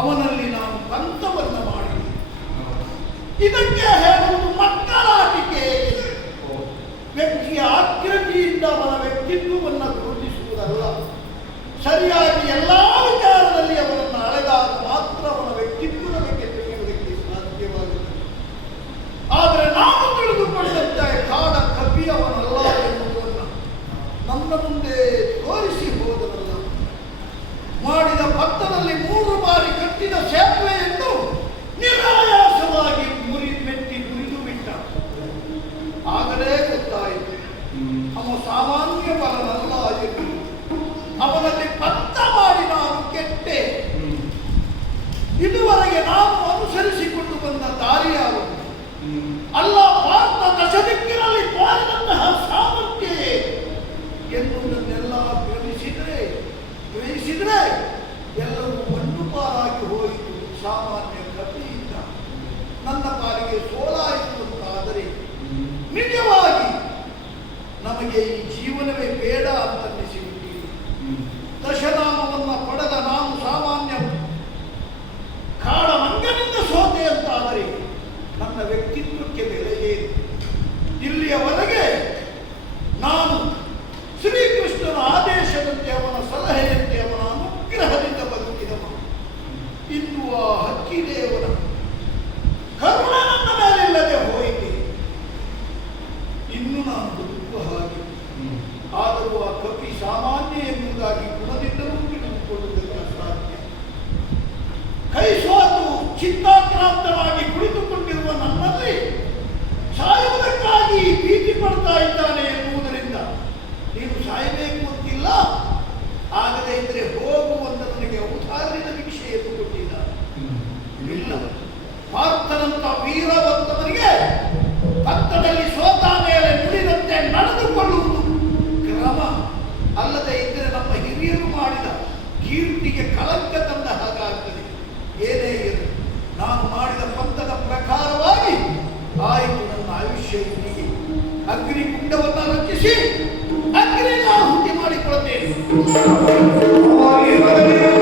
ಅವನಲ್ಲಿ ನಾವು ಪಂಥವನ್ನು ಮಾಡಿ ಇದಕ್ಕೆ ಹೇಳುವುದು ಮಕ್ಕಳಾಟಿಕೆ. ವ್ಯಕ್ತಿಯ ಆಕೃತಿಯಿಂದ ಅವನ ವ್ಯಕ್ತಿತ್ವವನ್ನು ಗುರುತಿಸುವುದಲ್ಲ, ಸರಿಯಾಗಿ ಎಲ್ಲ ವಿಚಾರದಲ್ಲಿ ಅವನನ್ನು ಅಳೆದಾಗ ಮಾತ್ರ ಅವನ ವ್ಯಕ್ತಿತ್ವದ ಬಗ್ಗೆ ತಿಳಿಯುವುದಕ್ಕೆ ಸಾಧ್ಯವಾಗುತ್ತದೆ. ಆದರೆ ನಾವು ತಿಳಿದುಕೊಂಡಂತೆ ಕಾಡ ಕಪಿಯವನಲ್ಲ ಎನ್ನುವುದನ್ನು ನನ್ನ ಮುಂದೆ ತೋರಿಸಿ ಹೋದನಲ್ಲ. ಮಾಡಿದ ಭತ್ತದಲ್ಲಿ 3 ಬಾರಿ ಕಟ್ಟಿದ ಸೇತುವೆಯನ್ನು ನಿರಾಯಾಸವಾಗಿ ಮೆಟ್ಟಿ ಮುರಿದು ಬಿಟ್ಟ. ಆಗಲೇ ಗೊತ್ತಾಯಿತು ಅವ ಸಾಮಾನ್ಯ ಬರನಲ್ಲ ಎಂದು. ಅವನಲ್ಲಿ ಭತ್ತ ಮಾಡಿ ನಾನು ಕೆಟ್ಟೆ. ಇದುವರೆಗೆ ನಾನು ಅನುಸರಿಸಿಕೊಂಡು ಬಂದ ದಾರಿಯಾಗುವುದು ಅಲ್ಲ, ಭಾರತ ದಶದಿಕ್ಕಿನಲ್ಲಿ ತೋರಿದಂತಹ ಸಾಮರ್ಥ್ಯ ಎನ್ನುವುದನ್ನೆಲ್ಲ ಗ್ರಹಿಸಿದರೆ ಎಲ್ಲವೂ ಮಣ್ಣುಪಾಲಾಗಿ ಹೋಯಿತು. ಸಾಮಾನ್ಯ ಕಥೆಯಿಂದ ನನ್ನ ಪಾಲಿಗೆ ಸೋಲಾಯಿತು ಅಂತಾದರೆ ನಿಜವಾಗಿ ನಮಗೆ ಈ ಜೀವನವೇ ಬೇಡ ಅಂತ ಅನ್ನಿಸಿಬಿಟ್ಟಿದೆ. ದಶನಾಮವನ್ನು ಪಡೆದ ನಾನು ಸಾಮಾನ್ಯ ಕಾಡ ಮಂಗನಿಂದ ಸೋತೆ ಅಂತಾದರೆ ನನ್ನ ವ್ಯಕ್ತಿತ್ವಕ್ಕೆ ಬೆಲೆಯೇ. ಇಲ್ಲಿಯವರೆಗೆ ನಾನು ಶ್ರೀಕೃಷ್ಣನ ಆದೇಶದಂತೆ, ಅವನ ಸಲಹೆಯಂತೆ, ಅವನ ಅನುಗ್ರಹದಿಂದ ಬದುಕಿದವ. ಇಂದು ಆ ಹಕ್ಕಿದೇವನ ಕರುಣೆ ನನ್ನ ಮೇಲಿಲ್ಲದೆ ಹೋಯಿತೆ. ಇನ್ನು ನಾನು ಬದುಕುವ ಹಾಗೆ. ಆದರೂ ಆ ಕಪಿ ಸಾಮಾನ್ಯ ಎನ್ನುವುದಾಗಿ ಗುಣದಿಂದಲೂ ತಿಳಿದುಕೊಳ್ಳುವುದಕ್ಕೆ ಸಾಧ್ಯ. ಕೈ ಸೋತು ಚಿತ್ತಾಕ್ರಾಂತನಾಗಿ ಕುಳಿತುಕೊಂಡಿರುವ ನನ್ನಲ್ಲಿ ಸಾಯುವುದಕ್ಕಾಗಿ ಭೀತಿ ಅಗ್ನಿಕುಂಡವನ್ನು ರಚಿಸಿ ಅಗ್ನಿಗಾಹುತಿ ಮಾಡಿಕೊಳ್ಳುತ್ತೇನೆ. ಹಾಗೆ